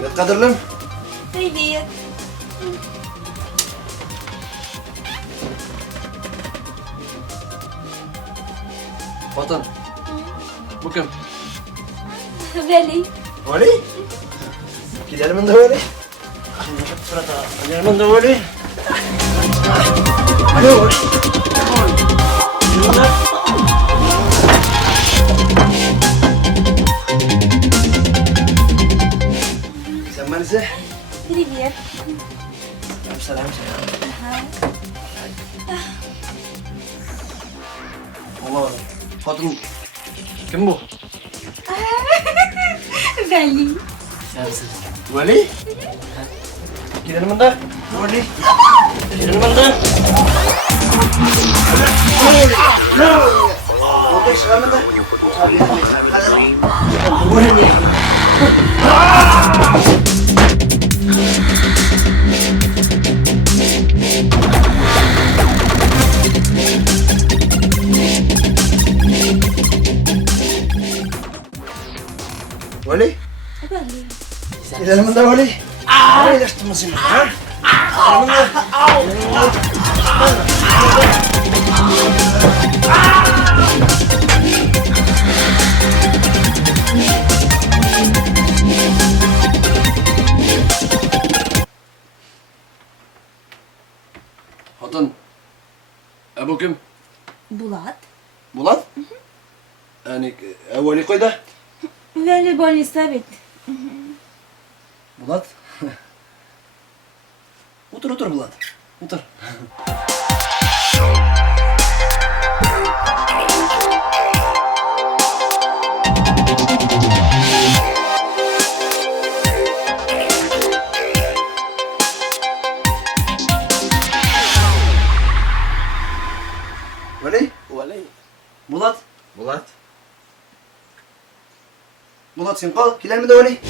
Evet Kadırlım. Привет. Vatan. Bu kim? Veli. Vali? Gidelim de Vali. Gidelim de Vali. Alo Vali. Gidelim. Sen Melisa? Привет. Selam. Allah Allah. Fatım. Kim bu? Veli. Sensin. Vali? Gidelim de. Vali. Gidelim de. Oke, sekarang de. Bu ne? Vali? Veli. Gidelim de Vali. Paylaştın mı seni? Ha? Hatun. Bu kim? Bulat. Bulat? Yani Vali koy da. Veli bol isabet. Bulat. Otur Bulat. Otur. Vali? Vali. Bulat. Bulat. Bulat sen kal. Gidelim de Vali.